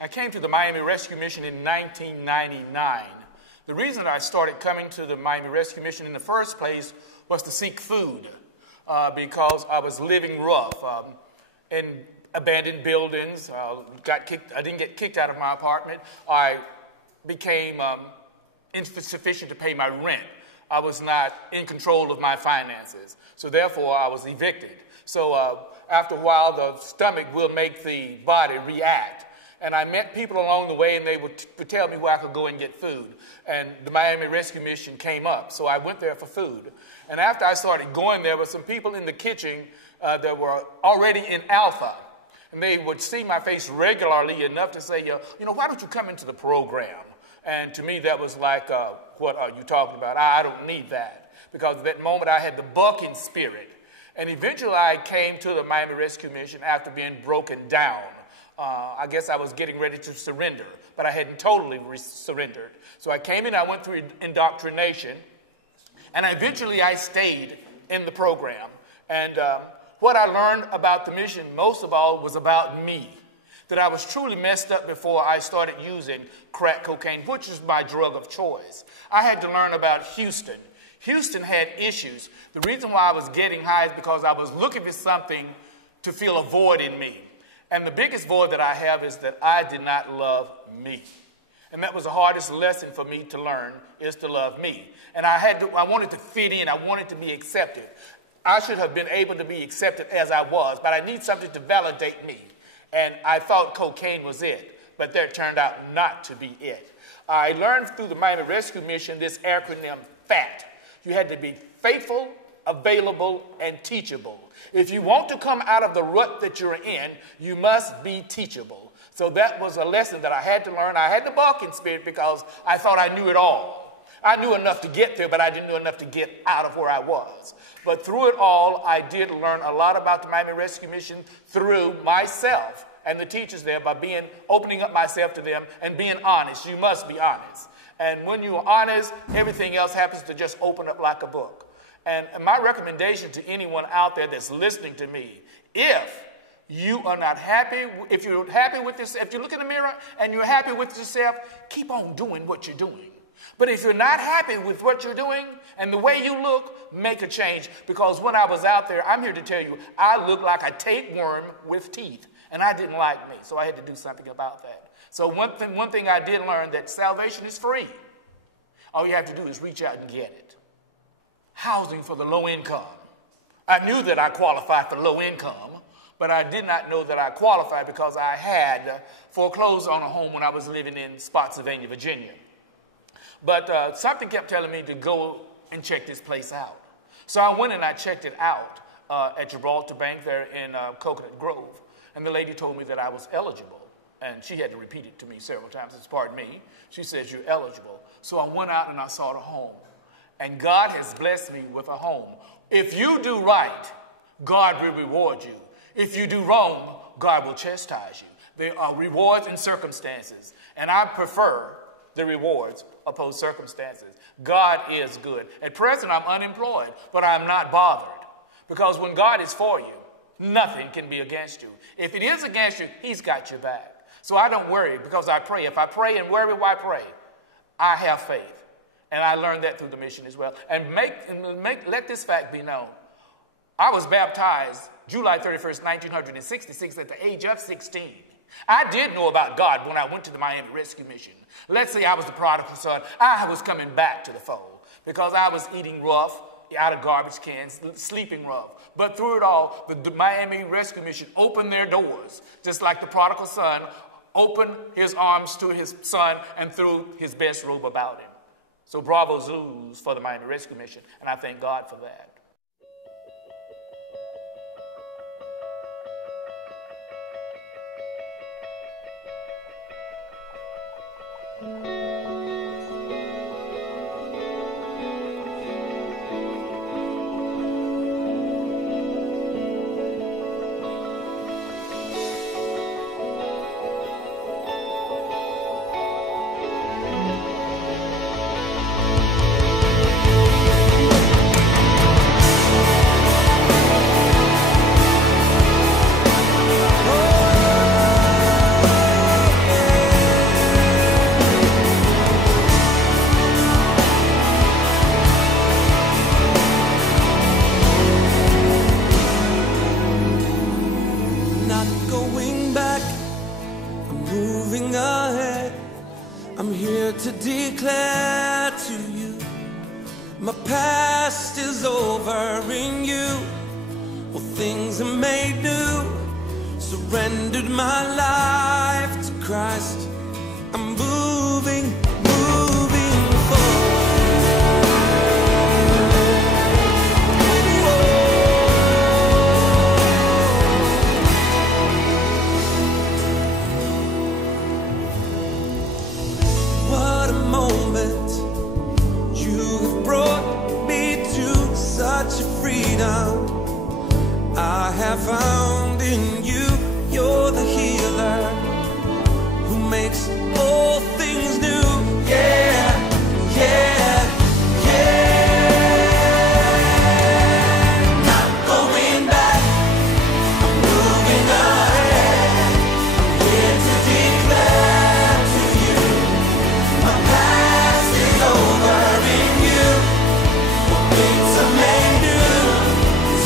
I came to the Miami Rescue Mission in 1999. The reason I started coming to the Miami Rescue Mission in the first place was to seek food because I was living rough in abandoned buildings. I didn't get kicked out of my apartment. I became insufficient to pay my rent. I was not in control of my finances. So therefore, I was evicted. So after a while, the stomach will make the body react. And I met people along the way, and they would tell me where I could go and get food. And the Miami Rescue Mission came up, so I went there for food. And after I started going there were some people in the kitchen that were already in Alpha. And they would see my face regularly enough to say, why don't you come into the program? And to me, that was like, what are you talking about? I don't need that. Because at that moment, I had the bucking spirit. And eventually, I came to the Miami Rescue Mission after being broken down. I guess I was getting ready to surrender, but I hadn't totally surrendered. So I came in, I went through indoctrination, and eventually I stayed in the program. And what I learned about the mission, most of all, was about me. That I was truly messed up before I started using crack cocaine, which is my drug of choice. I had to learn about Houston. Houston had issues. The reason why I was getting high is because I was looking for something to fill a void in me. And the biggest void that I have is that I did not love me. And that was the hardest lesson for me to learn, is to love me. And I wanted to fit in. I wanted to be accepted. I should have been able to be accepted as I was, but I need something to validate me. And I thought cocaine was it, but that turned out not to be it. I learned through the Miami Rescue Mission this acronym, FAT. You had to be faithful, available, and teachable. If you want to come out of the rut that you're in, you must be teachable. So that was a lesson that I had to learn. I had the balking spirit because I thought I knew it all. I knew enough to get there, but I didn't know enough to get out of where I was. But through it all, I did learn a lot about the Miami Rescue Mission through myself and the teachers there by opening up myself to them and being honest. You must be honest. And when you are honest, everything else happens to just open up like a book. And my recommendation to anyone out there that's listening to me, if you are not happy, if you're happy with yourself, if you look in the mirror and you're happy with yourself, keep on doing what you're doing. But if you're not happy with what you're doing and the way you look, make a change. Because when I was out there, I'm here to tell you, I looked like a tapeworm with teeth. And I didn't like me, so I had to do something about that. So one thing I did learn, that salvation is free. All you have to do is reach out and get it. Housing for the low income. I knew that I qualified for low income, but I did not know that I qualified because I had foreclosed on a home when I was living in Spotsylvania, Virginia. But something kept telling me to go and check this place out. So I went and I checked it out at Gibraltar Bank there in Coconut Grove. And the lady told me that I was eligible. And she had to repeat it to me several times. It's pardon me. She says, you're eligible. So I went out and I saw the home. And God has blessed me with a home. If you do right, God will reward you. If you do wrong, God will chastise you. There are rewards and circumstances. And I prefer the rewards opposed circumstances. God is good. At present, I'm unemployed, but I'm not bothered. Because when God is for you, nothing can be against you. If it is against you, he's got your back. So I don't worry because I pray. If I pray and worry, why pray? I have faith. And I learned that through the mission as well. And let this fact be known. I was baptized July 31st, 1966 at the age of 16. I did know about God when I went to the Miami Rescue Mission. Let's say I was the prodigal son. I was coming back to the fold because I was eating rough, out of garbage cans, sleeping rough. But through it all, the Miami Rescue Mission opened their doors, just like the prodigal son opened his arms to his son and threw his best robe about him. So bravo zoos for the Miami Rescue Mission, and I thank God for that. moving ahead. I'm here to declare to you, my past is over in you. All things are made new. Surrendered my life to Christ. I'm moving forward. What a moment. You have brought me to such a freedom I have found in you. You're the healer who makes all things new. Yeah, yeah, yeah. Not going back, I'm moving ahead. I'm here to declare to you, my past is over in you. All things are made new.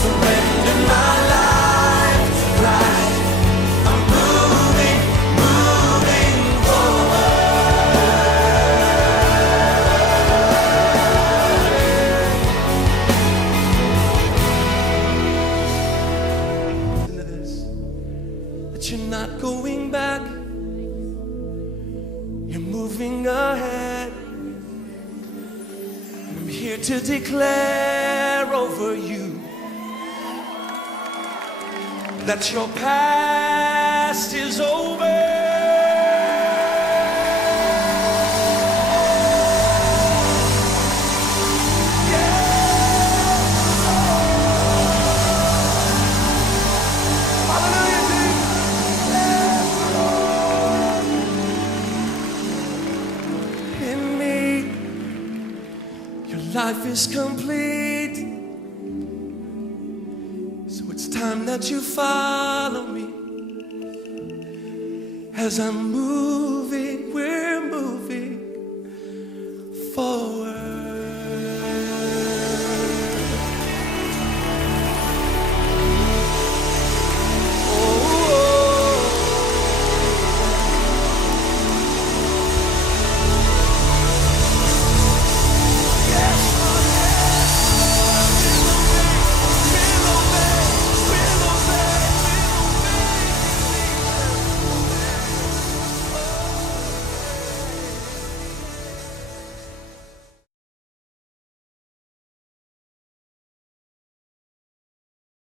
Surrender my life to Christ. I'm moving forward. Listen to this, that you're not going back, you're moving ahead. I'm here to declare over you that your past is over. In me, your life is complete. So it's time that you follow me as I move